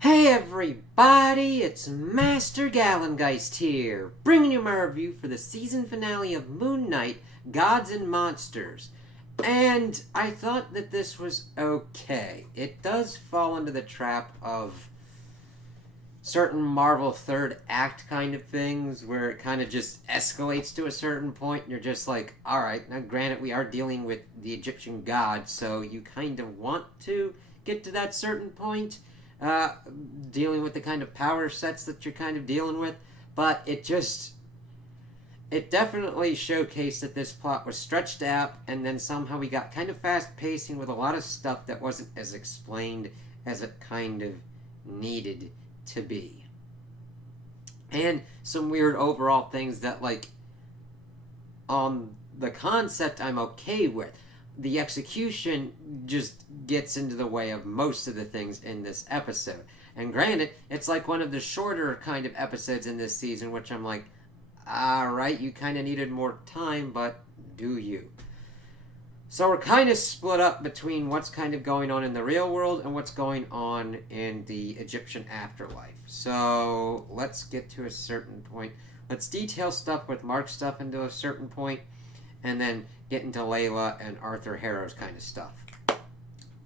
Hey everybody, it's Master Galengeist here, bringing you my review for the season finale of Moon Knight, Gods and Monsters. And I thought that this was okay. It does fall into the trap of certain Marvel third act kind of things where it kind of just escalates to a certain point and you're just like, alright, now granted we are dealing with the Egyptian gods, so you kind of want to get to that certain point, uh, dealing with the kind of power sets that you're kind of dealing with, but it definitely showcased that this plot was stretched out, and then somehow we got kind of fast pacing with a lot of stuff that wasn't as explained as it kind of needed to be. And some weird overall things that, like, on the concept, I'm okay with. The execution just gets into the way of most of the things in this episode. And granted, it's like one of the shorter kind of episodes in this season, which I'm like, alright, you kind of needed more time, but do you? So we're kind of split up between what's kind of going on in the real world and what's going on in the Egyptian afterlife. So let's get to a certain point. Let's detail stuff with Mark's stuff into a certain point, and then get into Layla and Arthur Harrow's kind of stuff.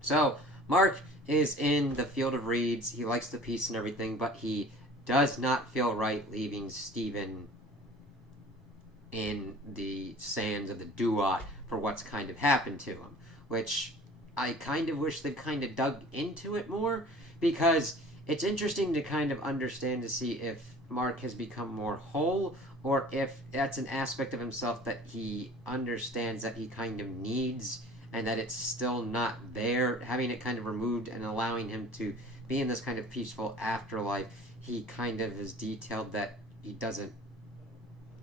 So Mark is in the Field of Reeds. He likes the peace and everything, but he does not feel right leaving Stephen in the sands of the Duat for what's kind of happened to him, which I kind of wish they kind of dug into it more, because it's interesting to kind of understand to see if Mark has become more whole, or if that's an aspect of himself that he understands that he kind of needs and that it's still not there, having it kind of removed and allowing him to be in this kind of peaceful afterlife. He kind of has detailed that he doesn't,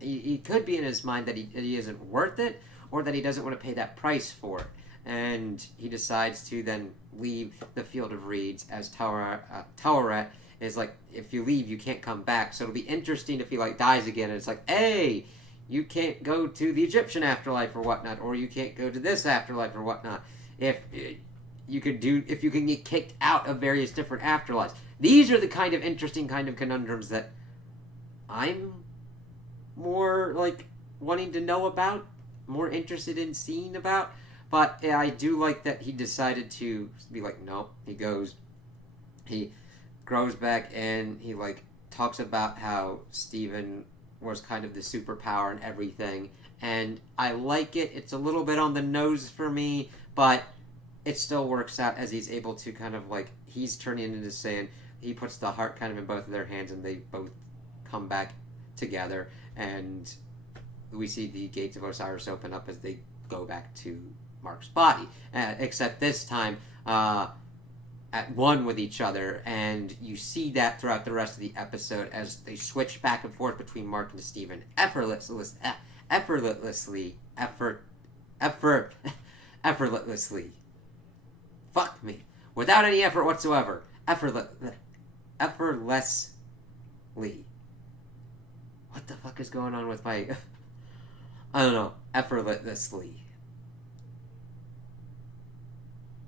he could be in his mind that he isn't worth it, or that he doesn't want to pay that price for it. And he decides to then leave the Field of Reeds, as Taweret is like, if you leave, you can't come back. So it'll be interesting if he like dies again, and it's like, hey, you can't go to the Egyptian afterlife or whatnot, or you can't go to this afterlife or whatnot. If you can get kicked out of various different afterlives. These are the kind of interesting kind of conundrums that I'm more like wanting to know about, more interested in seeing about. But yeah, I do like that he decided to be like, no. He grows back, and he like talks about how Steven was kind of the superpower and everything. And I like it. It's a little bit on the nose for me, but it still works out as he's able to kind of like, he's turning into sand. He puts the heart kind of in both of their hands, and they both come back together. And we see the gates of Osiris open up as they go back to Mark's body, except this time at one with each other. And you see that throughout the rest of the episode as they switch back and forth between Mark and Steven effortlessly. Fuck me. Without any effort whatsoever. Effortlessly. What the fuck is going on with my... I don't know. Effortlessly.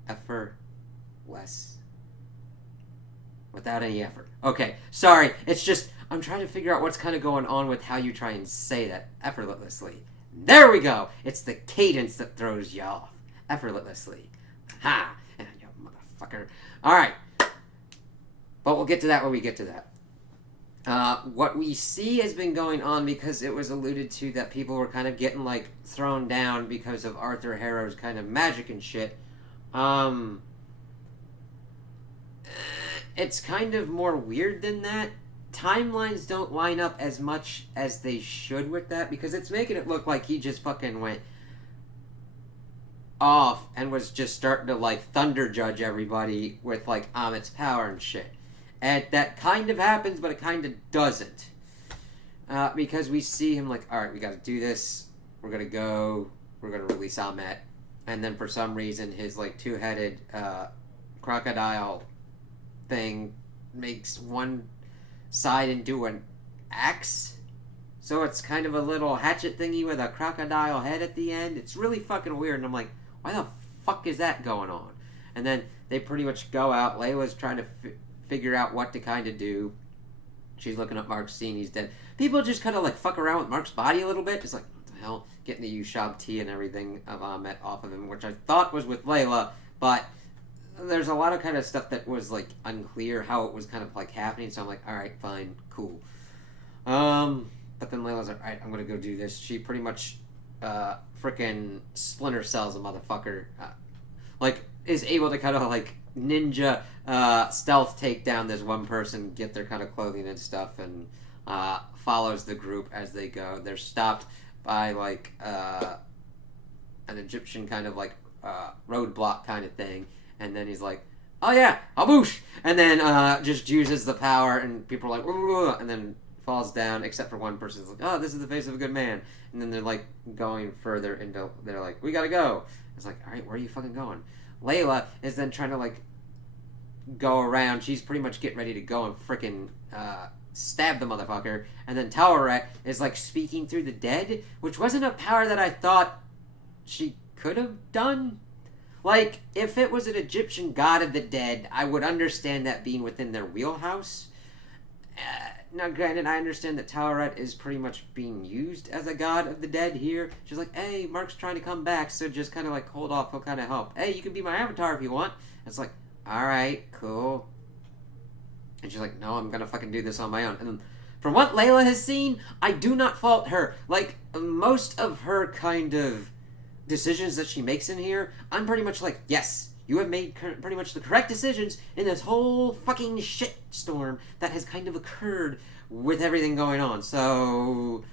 Effortless. Without any effort. Okay, sorry. It's just, I'm trying to figure out what's kind of going on with how you try and say that. Effortlessly. There we go! It's the cadence that throws you off. Effortlessly. Ha! You motherfucker. Alright. But we'll get to that when we get to that. What we see has been going on, because it was alluded to that people were kind of getting like thrown down because of Arthur Harrow's kind of magic and shit. It's kind of more weird than that. Timelines don't line up as much as they should with that, because it's making it look like he just fucking went off and was just starting to like thunder judge everybody with like Amit's power and shit. And that kind of happens, but it kind of doesn't. Because we see him like, alright, we gotta do this. We're gonna release Amet. And then for some reason, his like two-headed crocodile thing makes one side into an axe. So it's kind of a little hatchet thingy with a crocodile head at the end. It's really fucking weird. And I'm like, why the fuck is that going on? And then they pretty much go out. Layla's trying to figure out what to kind of do. She's looking at Mark's scene, he's dead. People just kind of like fuck around with Mark's body a little bit. It's like, what the hell? Getting the Ushab tea and everything of Ahmet off of him, which I thought was with Layla, but there's a lot of kind of stuff that was like unclear how it was kind of like happening, so I'm like, alright, fine, cool. But then Layla's like, alright, I'm gonna go do this. She pretty much freaking Splinter Cells a motherfucker. Like, is able to kind of like ninja stealth take down this one person, get their kind of clothing and stuff, and follows the group as they go. They're stopped by like an Egyptian kind of like roadblock kind of thing, and then he's like, oh yeah, Aboosh! And then just uses the power, and people are like, ooh, and then falls down, except for one person's like, oh, this is the face of a good man. And then they're like going further into, they're like, we gotta go. It's like, alright, where are you fucking going? Layla is then trying to like go around. She's pretty much getting ready to go and freaking stab the motherfucker. And then Taweret is like speaking through the dead, which wasn't a power that I thought she could have done. Like, if it was an Egyptian god of the dead, I would understand that being within their wheelhouse. Now, granted, I understand that Taweret is pretty much being used as a god of the dead here. She's like, hey, Mark's trying to come back, so just kind of like, hold off, he'll kind of help. Hey, you can be my avatar if you want. It's like, alright, cool. And she's like, no, I'm gonna fucking do this on my own. And then, from what Layla has seen, I do not fault her. Like, most of her kind of decisions that she makes in here, I'm pretty much like, yes, you have made pretty much the correct decisions in this whole fucking shitstorm that has kind of occurred with everything going on. So,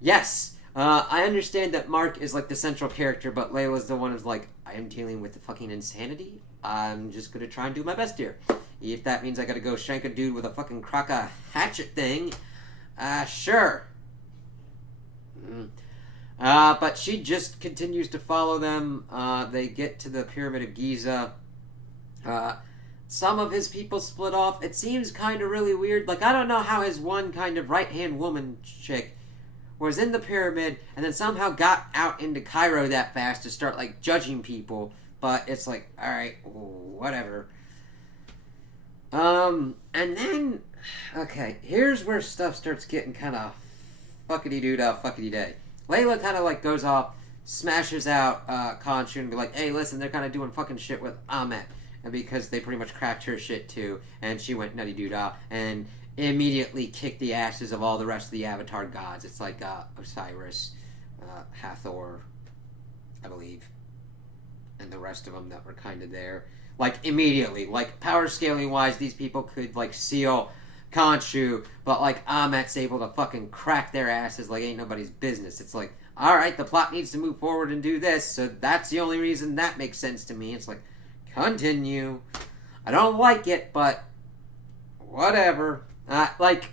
yes, I understand that Mark is like the central character, but Layla's the one who's like, I am dealing with the fucking insanity. I'm just gonna try and do my best here. If that means I gotta go shank a dude with a fucking Kraka hatchet thing, sure. But she just continues to follow them. They get to the Pyramid of Giza. Some of his people split off. It seems kind of really weird. Like, I don't know how his one kind of right-hand woman chick was in the pyramid and then somehow got out into Cairo that fast to start, like, judging people. But it's like, alright, whatever. And then, okay, here's where stuff starts getting kind of fuckity-doo-dah, fuckity-day. Layla kind of like goes off, smashes out Khonshu and be like, hey, listen, they're kind of doing fucking shit with Ahmet. And because they pretty much cracked her shit too, and she went nutty doo-dah, and immediately kicked the asses of all the rest of the Avatar gods. It's like Osiris, Hathor, I believe, and the rest of them that were kind of there. Like, immediately. Like, power scaling wise, these people could, like, seal Khonshu, but like Ahmet's able to fucking crack their asses like ain't nobody's business. It's like, alright, the plot needs to move forward and do this, so that's the only reason that makes sense to me. It's like, continue. I don't like it, but whatever. Like,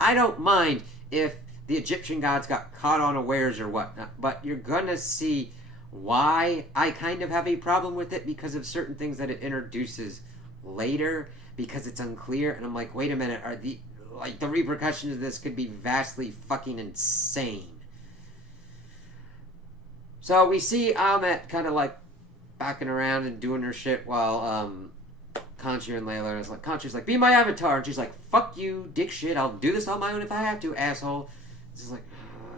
I don't mind if the Egyptian gods got caught unawares or whatnot, but you're gonna see why I kind of have a problem with it because of certain things that it introduces later, because it's unclear, and I'm like, wait a minute, are the repercussions of this could be vastly fucking insane. So we see Ahmet kind of like backing around and doing her shit while Khonshu and Layla is like, Khonshu's like, be my avatar, and she's like, fuck you, dick shit, I'll do this on my own if I have to, asshole. It's just like,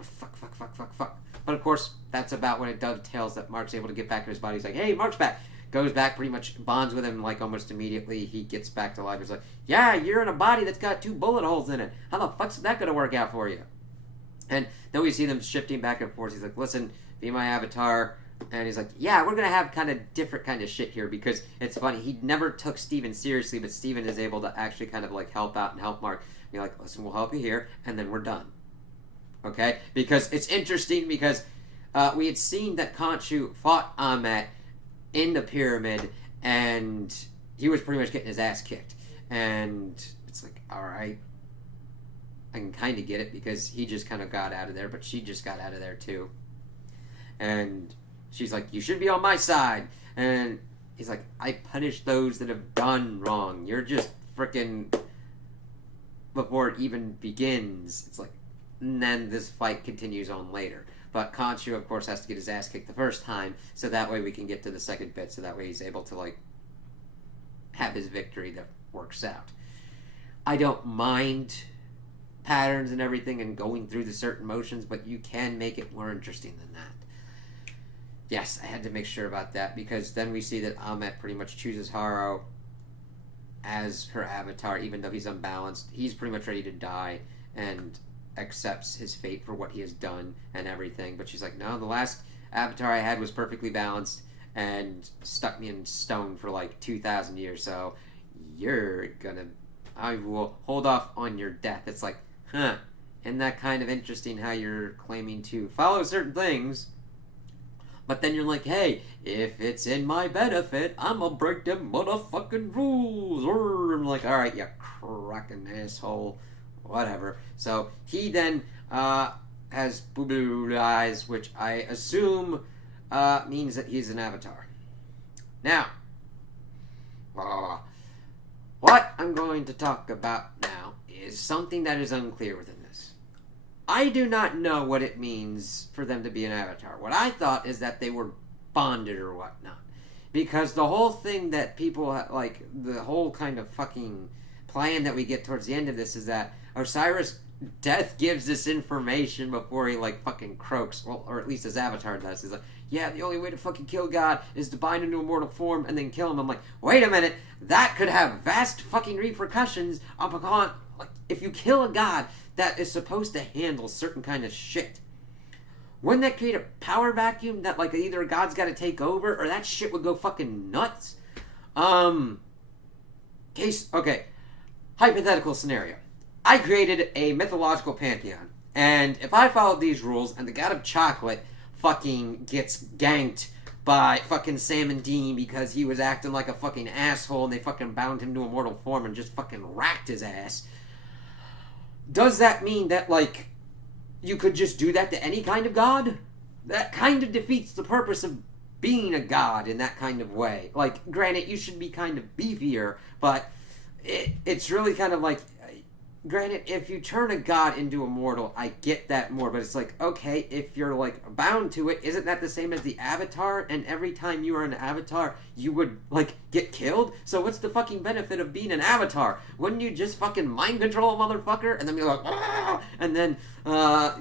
fuck. But of course, that's about when it dovetails that Mark's able to get back to his body. He's like, hey, Mark's back. Goes back, pretty much bonds with him, like, almost immediately. He gets back to life. He's like, yeah, you're in a body that's got 2 bullet holes in it. How the fuck's that gonna work out for you? And then we see them shifting back and forth. He's like, listen, be my avatar. And he's like, yeah, we're gonna have kind of different kind of shit here, because it's funny, he never took Steven seriously, but Steven is able to actually kind of, like, help out and help Mark. Be like, listen, we'll help you here, and then we're done. Okay? Because it's interesting, because we had seen that Khonshu fought Ahmet in the pyramid, and he was pretty much getting his ass kicked. And it's like, alright, I can kind of get it, because he just kind of got out of there, but she just got out of there too. And she's like, you should be on my side. And he's like, I punish those that have done wrong. You're just freaking... Before it even begins, it's like, and then this fight continues on later. But Khonshu, of course, has to get his ass kicked the first time, so that way we can get to the second bit, so that way he's able to, like, have his victory the works out. I don't mind patterns and everything and going through the certain motions, but you can make it more interesting than that. Yes, I had to make sure about that, because then we see that Ammit pretty much chooses Harrow as her avatar, even though he's unbalanced. He's pretty much ready to die and accepts his fate for what he has done and everything. But she's like, no, the last avatar I had was perfectly balanced and stuck me in stone for like 2,000 years, so I will hold off on your death. It's like, isn't that kind of interesting how you're claiming to follow certain things, but then you're like, hey, if it's in my benefit, I'm gonna break them motherfucking rules. I'm like, alright, you cracking asshole. Whatever. So he then has boo-boo eyes, which I assume means that he's an avatar. Now, what I'm going to talk about now is something that is unclear within this. I do not know what it means for them to be an avatar. What I thought is that they were bonded or whatnot. Because the whole thing that people, like, the whole kind of fucking plan that we get towards the end of this is that Osiris' death gives this information before he, like, fucking croaks. Well, or at least his avatar does. He's like, yeah, the only way to fucking kill God is to bind into a mortal form and then kill him. I'm like, wait a minute, that could have vast fucking repercussions upon, like, if you kill a god that is supposed to handle certain kind of shit. Wouldn't that create a power vacuum that, like, either a god's gotta take over or that shit would go fucking nuts? Okay, hypothetical scenario. I created a mythological pantheon, and if I followed these rules and the god of chocolate fucking gets ganked by fucking Sam and Dean because he was acting like a fucking asshole and they fucking bound him to a mortal form and just fucking racked his ass, does that mean that, like, you could just do that to any kind of god? That kind of defeats the purpose of being a god in that kind of way. Like, granted, you should be kind of beefier, but it's really kind of like, granted, if you turn a god into a mortal, I get that more, but it's like, okay, if you're, like, bound to it, isn't that the same as the avatar? And every time you are an avatar, you would, like, get killed? So what's the fucking benefit of being an avatar? Wouldn't you just fucking mind control a motherfucker, and then be like, ah! And then,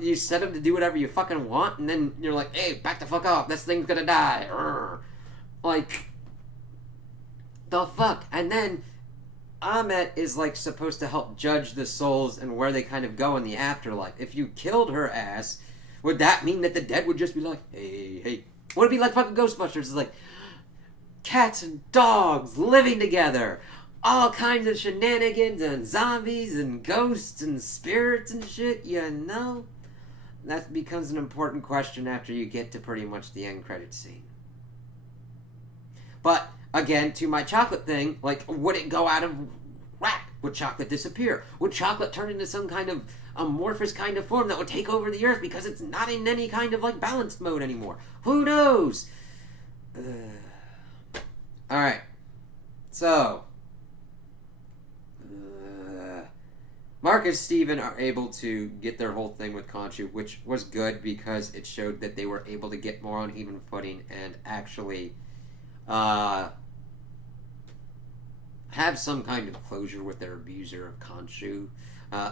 you set him to do whatever you fucking want, and then you're like, hey, back the fuck off, this thing's gonna die. Arr. Like, the fuck? And then Ammit is, like, supposed to help judge the souls and where they kind of go in the afterlife. If you killed her ass, would that mean that the dead would just be like, hey? Would it be like fucking Ghostbusters? It's like, cats and dogs living together. All kinds of shenanigans and zombies and ghosts and spirits and shit, you know? That becomes an important question after you get to pretty much the end credit scene. But again, to my chocolate thing, like, would it go out of whack? Would chocolate disappear? Would chocolate turn into some kind of amorphous kind of form that would take over the earth because it's not in any kind of, like, balanced mode anymore? Who knows? Alright. So, Mark and Steven are able to get their whole thing with Khonshu, which was good because it showed that they were able to get more on even footing and actually have some kind of closure with their abuser of Khonshu.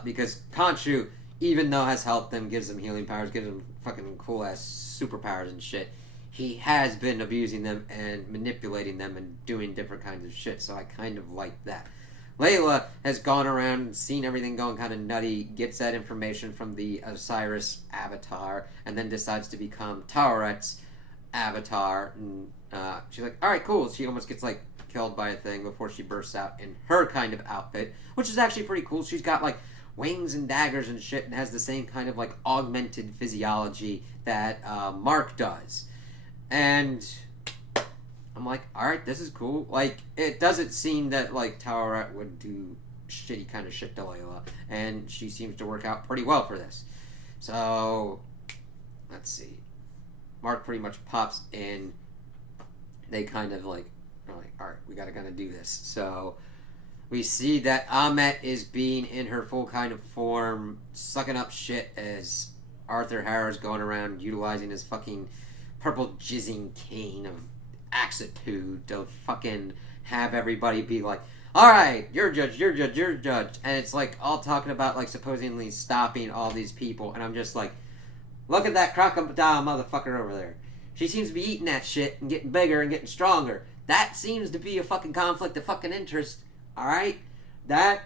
Because Khonshu, even though has helped them, gives them healing powers, gives them fucking cool-ass superpowers and shit, he has been abusing them and manipulating them and doing different kinds of shit, so I kind of like that. Layla has gone around and seen everything going kind of nutty, gets that information from the Osiris avatar, and then decides to become Tawaret's avatar, and she's like, alright, cool. She almost gets, like, killed by a thing before she bursts out in her kind of outfit, which is actually pretty cool. She's got, like, wings and daggers and shit and has the same kind of, like, augmented physiology that Mark does. And I'm like, alright, this is cool. Like, it doesn't seem that, like, Taweret would do shitty kind of shit to Layla, and she seems to work out pretty well for this. So, let's see. Mark pretty much pops in. They kind of, like, are like, alright, we gotta kind of do this. So, we see that Ammit is being in her full kind of form, sucking up shit as Arthur Harrow's going around utilizing his fucking purple jizzing cane of Axitude to fucking have everybody be like, all right, you're judged, you're judged, you're judged, and it's like all talking about like supposedly stopping all these people, and I'm just like, look at that crocodile motherfucker over there. She seems to be eating that shit and getting bigger and getting stronger. That seems to be a fucking conflict of fucking interest. All right, that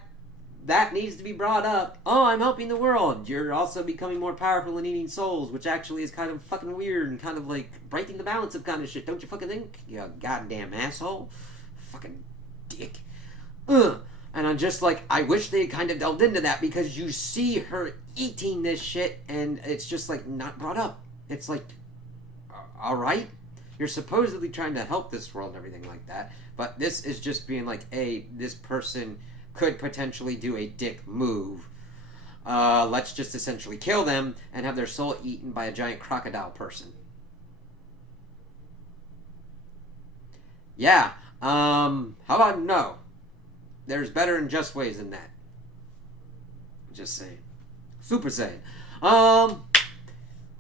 needs to be brought up. Oh, I'm helping the world. You're also becoming more powerful and eating souls, which actually is kind of fucking weird and kind of like breaking the balance of kind of shit. Don't you fucking think? You goddamn asshole. Fucking dick. Ugh. And I'm just like, I wish they had kind of delved into that because you see her eating this shit and it's just like not brought up. It's like, alright? You're supposedly trying to help this world and everything like that, but this is just being like, this person could potentially do a dick move. Let's just essentially kill them and have their soul eaten by a giant crocodile person. Yeah, how about no? There's better and just ways than that. Just saying. Super Saiyan.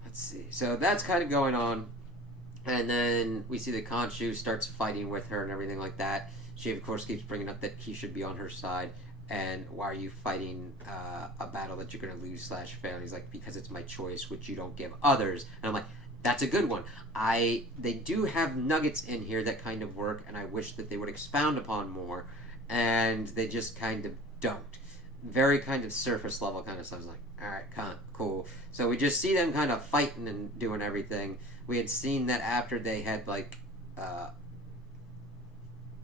Let's see. So that's kind of going on. And then we see that Khonshu starts fighting with her and everything like that. She, of course, keeps bringing up that he should be on her side. And why are you fighting a battle that you're going to lose / fail? He's like, because it's my choice, which you don't give others. And I'm like, that's a good one. They do have nuggets in here that kind of work, and I wish that they would expound upon more. And they just kind of don't. Very kind of surface level kind of stuff. I was like, alright, cool. So we just see them kind of fighting and doing everything. We had seen that after they had, like,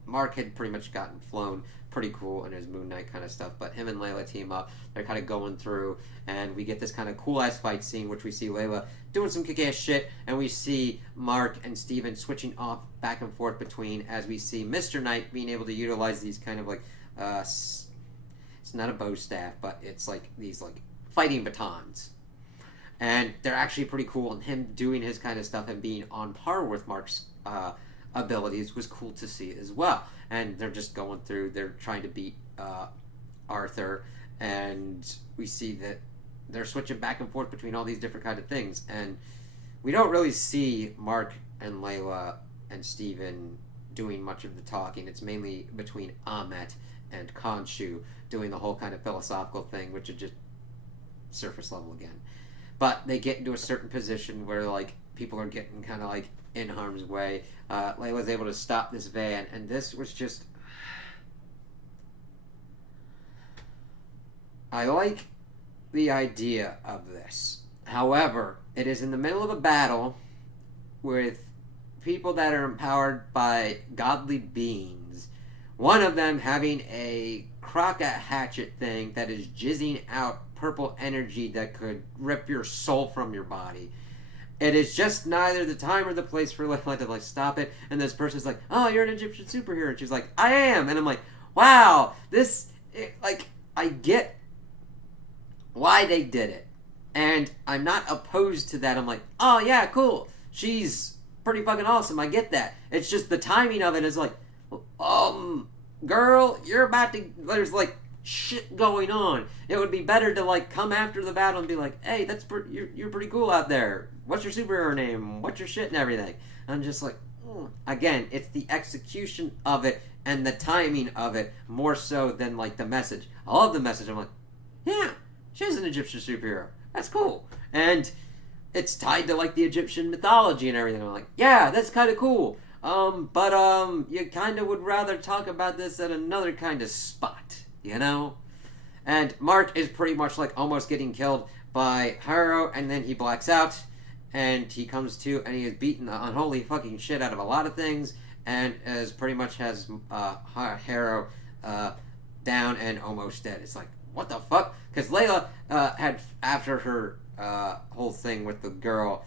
Mark had pretty much gotten flown. Pretty cool in his Moon Knight kind of stuff. But him and Layla team up. They're kind of going through. And we get this kind of cool-ass fight scene, which we see Layla doing some kick-ass shit. And we see Mark and Steven switching off back and forth between, as we see Mr. Knight being able to utilize these kind of, like, it's not a bow staff, but it's, like, these, like, fighting batons. And they're actually pretty cool. And him doing his kind of stuff and being on par with Mark's abilities was cool to see as well. And they're just going through, they're trying to beat Arthur, and we see that they're switching back and forth between all these different kind of things, and we don't really see Mark and Layla and Steven doing much of the talking. It's mainly between Ammit and Khonshu doing the whole kind of philosophical thing, which is just surface level again. But they get into a certain position where, like, people are getting kind of, like, in harm's way. Layla's able to stop this van, and this was just... I like the idea of this. However, it is in the middle of a battle with people that are empowered by godly beings. One of them having a Kraka hatchet thing that is jizzing out purple energy that could rip your soul from your body. It is just neither the time or the place for Layla to, like, stop it. And this person's like, oh, you're an Egyptian superhero. And she's like, I am. And I'm like, wow, I get why they did it. And I'm not opposed to that. I'm like, oh, yeah, cool. She's pretty fucking awesome. I get that. It's just the timing of it is like, girl, you're about to, there's, like, shit going on. It would be better to, like, come after the battle and be like, hey, you're pretty cool out there. What's your superhero name? What's your shit and everything? I'm just like, again, it's the execution of it and the timing of it more so than, like, the message. I love the message. I'm like, yeah, she's an Egyptian superhero. That's cool. And it's tied to, like, the Egyptian mythology and everything. I'm like, yeah, that's kind of cool. But you kind of would rather talk about this at another kind of spot, you know? And Mark is pretty much, like, almost getting killed by Harrow, and then he blacks out, and he comes to, and he is beaten the unholy fucking shit out of a lot of things, and as pretty much has Harrow down and almost dead. It's like, what the fuck? Because Layla had, after her whole thing with the girl,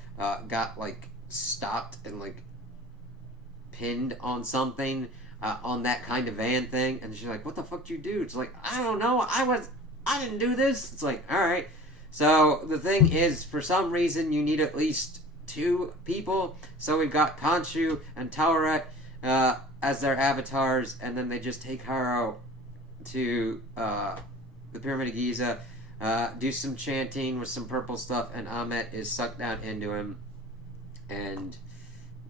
got, like, stopped and, like, pinned on something, on that kind of van thing, and she's like, what the fuck did you do? It's like, I don't know, I didn't do this. It's like, alright. So, the thing is, for some reason, you need at least 2 people, so we've got Khonshu and Taweret as their avatars, and then they just take Harrow to the Pyramid of Giza, do some chanting with some purple stuff, and Ammit is sucked down into him, and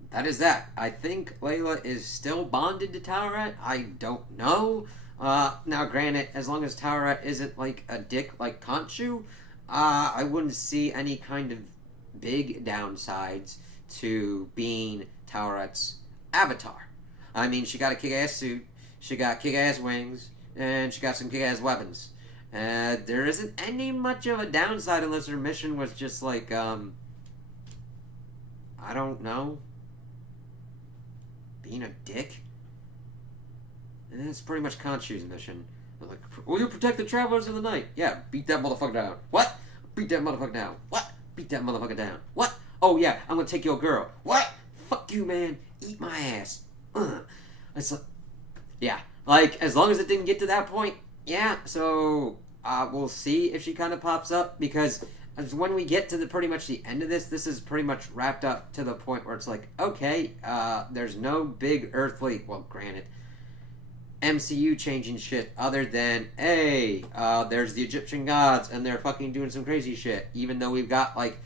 that is that. I think Layla is still bonded to Taweret. I don't know. Now granted, as long as Tauret isn't like a dick like Khonshu, I wouldn't see any kind of big downsides to being Tauret's avatar. I mean, she got a kick-ass suit, she got kick-ass wings, and she got some kick-ass weapons. There isn't any much of a downside unless her mission was just like, I don't know, being a dick. And that's pretty much Khonshu's mission. I'm like, will you protect the travelers of the night? Yeah, beat that motherfucker down. What? Beat that motherfucker down. What? Beat that motherfucker down. What? Oh yeah, I'm gonna take your girl. What? Fuck you, man. Eat my ass. It's like, yeah, like as long as it didn't get to that point, yeah. So we'll see if she kind of pops up because as when we get to the pretty much the end of this is pretty much wrapped up to the point where it's like, okay, there's no big earthly. Well, granted. MCU changing shit other than, hey, there's the Egyptian gods and they're fucking doing some crazy shit. Even though we've got, like,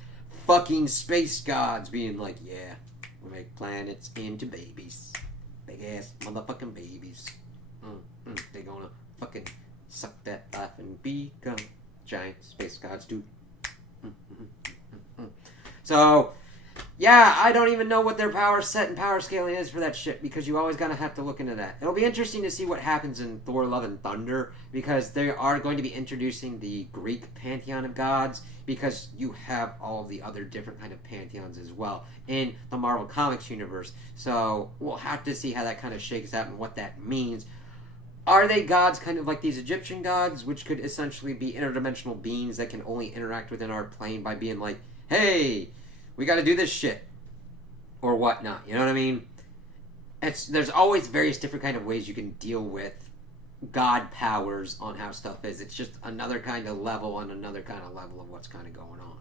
fucking space gods being like, yeah, we make planets into babies. Big ass motherfucking babies. They gonna fucking suck that life and become giant space gods, dude. So, yeah, I don't even know what their power set and power scaling is for that shit because you always gotta have to look into that. It'll be interesting to see what happens in Thor: Love and Thunder because they are going to be introducing the Greek pantheon of gods because you have all the other different kind of pantheons as well in the Marvel Comics universe. So we'll have to see how that kind of shakes out and what that means. Are they gods kind of like these Egyptian gods, which could essentially be interdimensional beings that can only interact within our plane by being like, hey, we got to do this shit or whatnot, you know what I mean? There's always various different kind of ways you can deal with god powers on how stuff is. It's just another kind of level on another kind of level of what's kind of going on.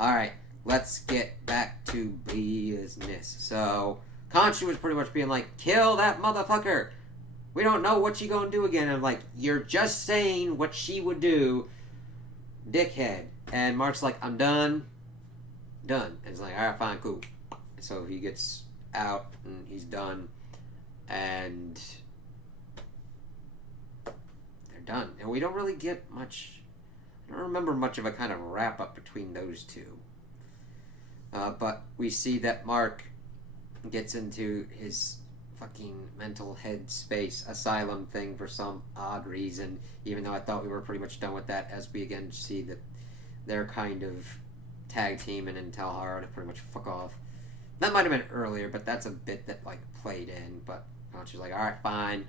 All right, let's get back to business. So Khonshu was pretty much being like, kill that motherfucker. We don't know what she gonna do again. And I'm like, you're just saying what she would do, dickhead. And Mark's like, I'm done. And it's like, alright, fine, cool. So he gets out and he's done. And they're done. And we don't really get much. I don't remember much of a kind of wrap up between those two. But we see that Mark gets into his fucking mental head space asylum thing for some odd reason, even though I thought we were pretty much done with that as we again see that they're kind of tag teaming and tell Hara to pretty much fuck off. That might have been earlier, but that's a bit that like played in, but she's like, alright, fine,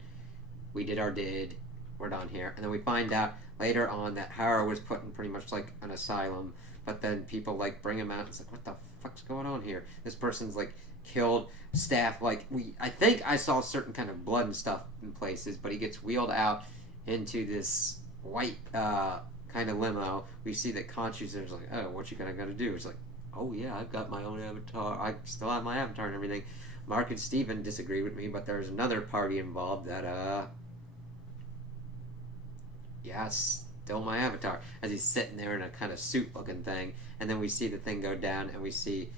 we did our did, we're done here. And then we find out later on that Hara was put in pretty much like an asylum, but then people like bring him out and it's like, what the fuck's going on here? This person's like killed staff, like I think I saw certain kind of blood and stuff in places, but he gets wheeled out into this white kind of limo. We see that Khonshu's there's like, oh, what you gonna do? It's like, oh yeah, I've got my own avatar. I still have my avatar and everything. Mark and Steven disagree with me, but there's another party involved that yeah, still my avatar. As he's sitting there in a kind of suit looking thing, and then we see the thing go down and we see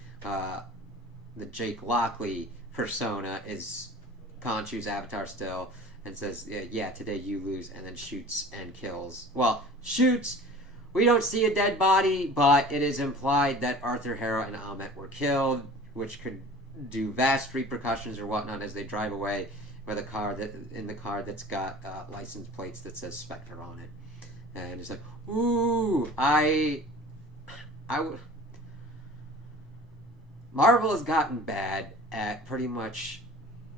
the Jake Lockley persona is Khonshu's avatar still, and says, yeah, today you lose, and then shoots and kills. Well, shoots. We don't see a dead body, but it is implied that Arthur, Hera, and Ammit were killed, which could do vast repercussions or whatnot as they drive away with a car that's got license plates that says Spectre on it. And it's like, ooh, Marvel has gotten bad at pretty much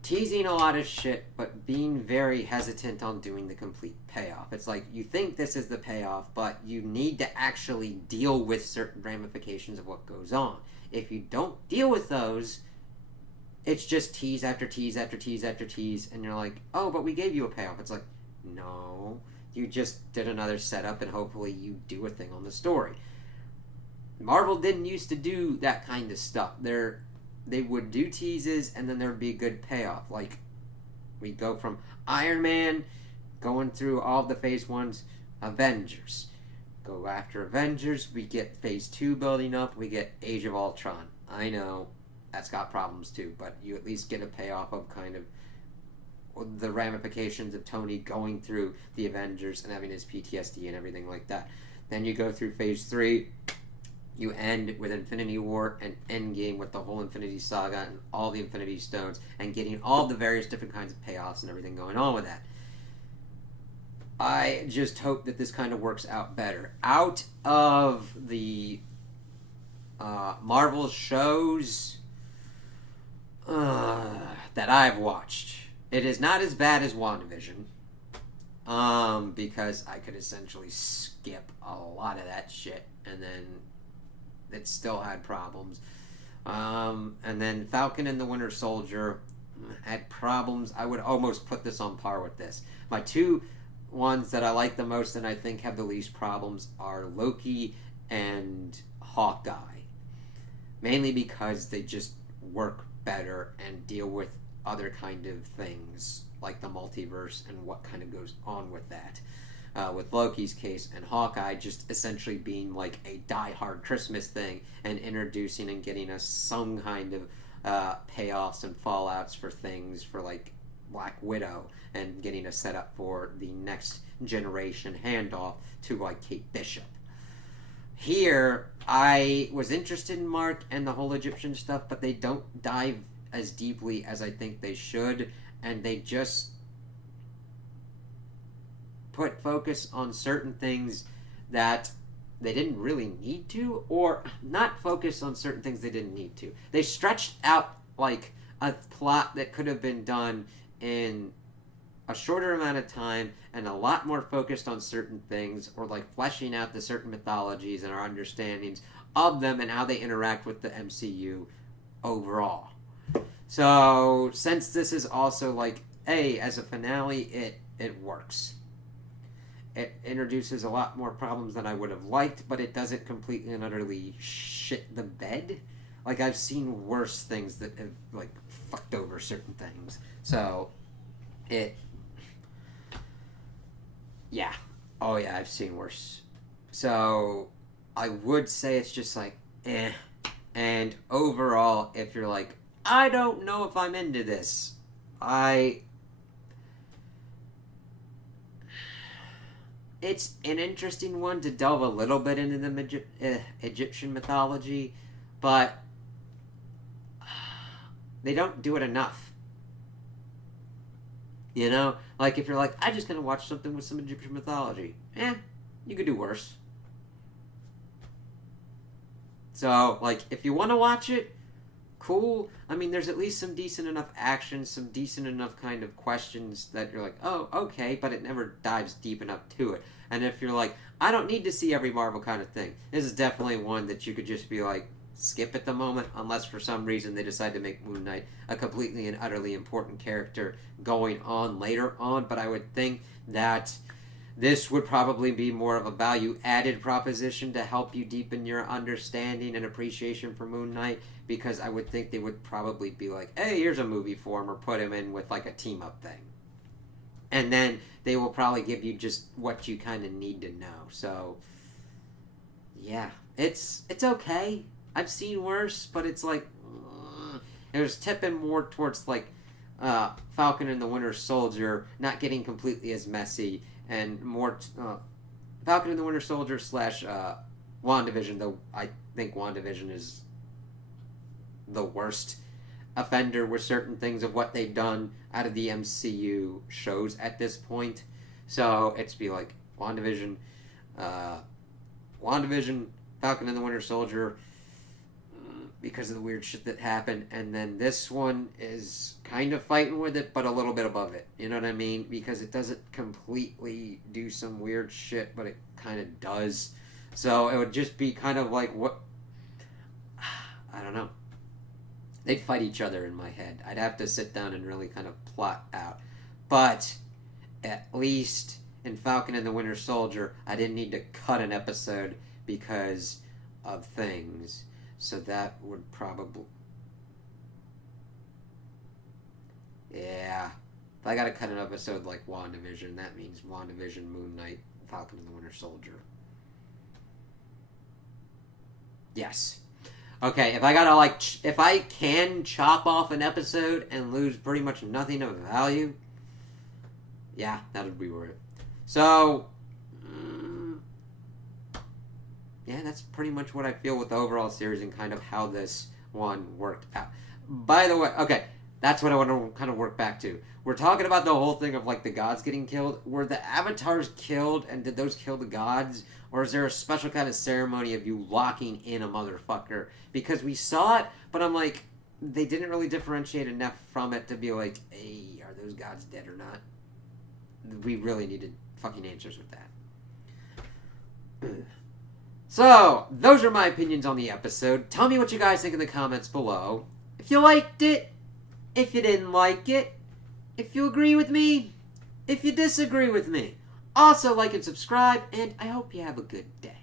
teasing a lot of shit, but being very hesitant on doing the complete payoff. It's like, you think this is the payoff, but you need to actually deal with certain ramifications of what goes on. If you don't deal with those, it's just tease after tease after tease after tease, and you're like, oh, but we gave you a payoff. It's like, no, you just did another setup, and hopefully you do a thing on the story. Marvel didn't used to do that kind of stuff. They would do teases and then there would be a good payoff. Like, we go from Iron Man going through all the phase ones, Avengers. Go after Avengers, we get phase 2 building up, we get Age of Ultron. I know, that's got problems too, but you at least get a payoff of kind of the ramifications of Tony going through the Avengers and having his PTSD and everything like that. Then you go through Phase 3. You end with Infinity War and Endgame with the whole Infinity Saga and all the Infinity Stones and getting all the various different kinds of payoffs and everything going on with that. I just hope that this kind of works out better. Out of the Marvel shows that I've watched, it is not as bad as WandaVision. Because I could essentially skip a lot of that shit, and then it still had problems. And then Falcon and the Winter Soldier had problems. I would almost put this on par with this. My two ones that I like the most and I think have the least problems are Loki and Hawkeye. Mainly because they just work better and deal with other kind of things like the multiverse and what kind of goes on with that. With Loki's case and Hawkeye just essentially being like a die-hard Christmas thing and introducing and getting us some kind of payoffs and fallouts for things for like Black Widow and getting us set up for the next generation handoff to like Kate Bishop. Here, I was interested in Mark and the whole Egyptian stuff, but they don't dive as deeply as I think they should, and they just put focus on certain things that they didn't really need to, or not focus on certain things they didn't need to. They stretched out like a plot that could have been done in a shorter amount of time and a lot more focused on certain things, or like fleshing out the certain mythologies and our understandings of them and how they interact with the MCU overall. So since this is also like as a finale, it works. It introduces a lot more problems than I would have liked, but it doesn't completely and utterly shit the bed. Like, I've seen worse things that have like fucked over certain things. So yeah. Oh yeah, I've seen worse. So I would say it's just like and overall, if you're like, I don't know if I'm into this, it's an interesting one to delve a little bit into the Egyptian mythology, but they don't do it enough. You know? Like, if you're like, I'm just gonna watch something with some Egyptian mythology. You could do worse. So, like, if you want to watch it, cool. I mean, there's at least some decent enough action, some decent enough kind of questions that you're like, oh, okay, but it never dives deep enough to it. And if you're like, I don't need to see every Marvel kind of thing, this is definitely one that you could just be like, skip at the moment, unless for some reason they decide to make Moon Knight a completely and utterly important character going on later on. But I would think that this would probably be more of a value-added proposition to help you deepen your understanding and appreciation for Moon Knight, because I would think they would probably be like, hey, here's a movie for him, or put him in with like a team-up thing. And then they will probably give you just what you kind of need to know. So, yeah, it's okay. I've seen worse, but it's like, it was tipping more towards like Falcon and the Winter Soldier not getting completely as messy, and more Falcon and the Winter Soldier / WandaVision, though I think WandaVision is the worst offender with certain things of what they've done out of the MCU shows at this point. So it's be like WandaVision, Falcon and the Winter Soldier, because of the weird shit that happened, and then this one is kind of fighting with it, but a little bit above it. You know what I mean? Because it doesn't completely do some weird shit, but it kind of does. So it would just be kind of like, what? I don't know. They'd fight each other in my head. I'd have to sit down and really kind of plot out. But at least in Falcon and the Winter Soldier, I didn't need to cut an episode because of things. So that would probably... Yeah. If I gotta cut an episode like WandaVision, that means WandaVision, Moon Knight, Falcon and the Winter Soldier. Yes. Okay, if I gotta if I can chop off an episode and lose pretty much nothing of value, Yeah, that would be worth it. So, yeah, that's pretty much what I feel with the overall series and kind of how this one worked out. By the way, okay, that's what I want to kind of work back to. We're talking about the whole thing of like the gods getting killed. Were the avatars killed, and did those kill the gods? Or is there a special kind of ceremony of you locking in a motherfucker? Because we saw it, but I'm like, they didn't really differentiate enough from it to be like, hey, are those gods dead or not? We really needed fucking answers with that. So, those are my opinions on the episode. Tell me what you guys think in the comments below. If you liked it, if you didn't like it, if you agree with me, if you disagree with me. Also, like and subscribe, and I hope you have a good day.